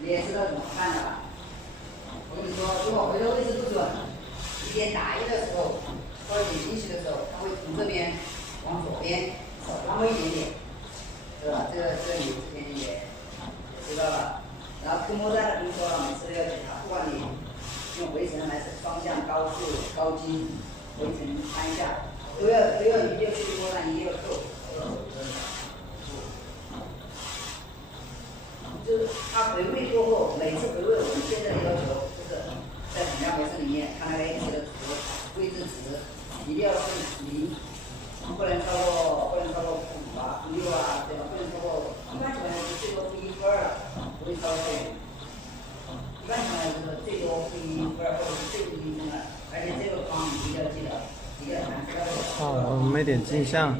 你也知道怎么看的吧？我跟你说，如果回的位置不准，一点打一的时候，或者点进去的时候，它会从这边往左边少那么一点点，对吧？这你之前也知道了。然后科目三的工作呢，每次都要检查，不管你用回程还是双向高速、高精、回程单下，都要一定要去摸上，一定要扣。就是他回味过后，每次回味我们现在的要求就是在评价模式里面，它那个 x 的值位置值一定要是零，不能超过5啊、6啊，对吧？不能超过，一般情况下是最多负1、负2了，不会超过这个。一般情况下就是最多负1、负2，或者是最低分了。而且这个框你一定要记得，一定要尝试到。哦，我没点镜像。